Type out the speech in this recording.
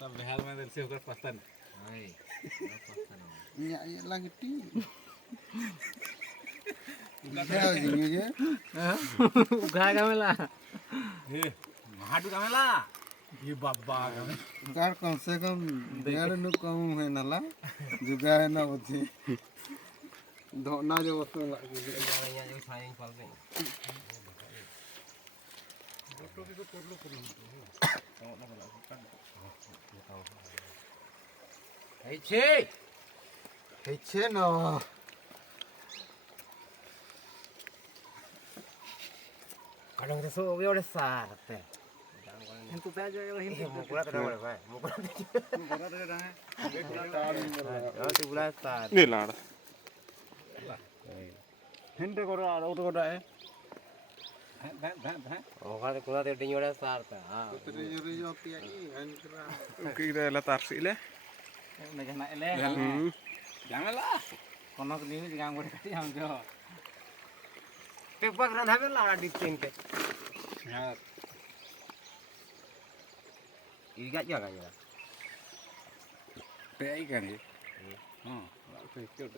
सब बिहार में दिल से होकर पसंद Ay, no pasa nada. Ya ya lagi ti. Kaya jinge je. उघा गमेला ये महाटू कमेला ये बाबा कमे Kar kam se kam डेढ़ नु कम है नाला जुगाड़ ना होती धोना जो वस्तु लगी Orang yang itu sayang paling. Hei cik, है छे ना kadang kita suruh dia udah sar teh. हिंतु पे जो हिंतु Mukul tu dah boleh, pak. Mukul tu. बड़ा दे रहा है देखना टाड़ में Oh, tu bulan sar. नहीं लाड़ हिंदे करो और तो करो है ध ध ध Oh, kalau kulat itu dia udah sar teh. Ah. तेरे जरे जाती है ये इनकरा kita lah taksi le ने जना एले कमेला कोनो के न्यूज गांग गोटे काटी हम जो Pepak randa bela ada di sini ke. हां Ini gak jaga ya. पे आई करेंगे हां पे क्यों